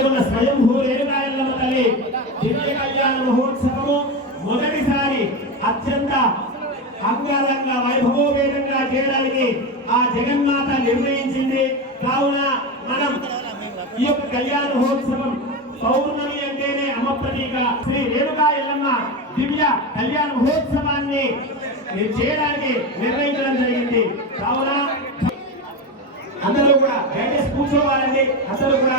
వెలుగున్న స్వయంభూ రేణుకాయలమ్మ తల్లి దివ్య కళ్యాణ మహోత్సవము మొదటిసారి అత్యంత అంగరంగ వైభవోపేతంగా చేయడానికి ఆ జగన్మాత నిర్ణయించింది. కావున మనం ఈ యొక్క కళ్యాణ మహోత్సవం పౌర్ణమి అంటేనే అమ్మ ప్రతీక. శ్రీ రేణుకా ఎల్లమ్మ దివ్య కళ్యాణ మహోత్సవాన్ని చేయడానికి నిర్ణయించడం జరిగింది. కావున అందరూ కూడా దయచేసి కూర్చోవాలండి. అందరూ కూడా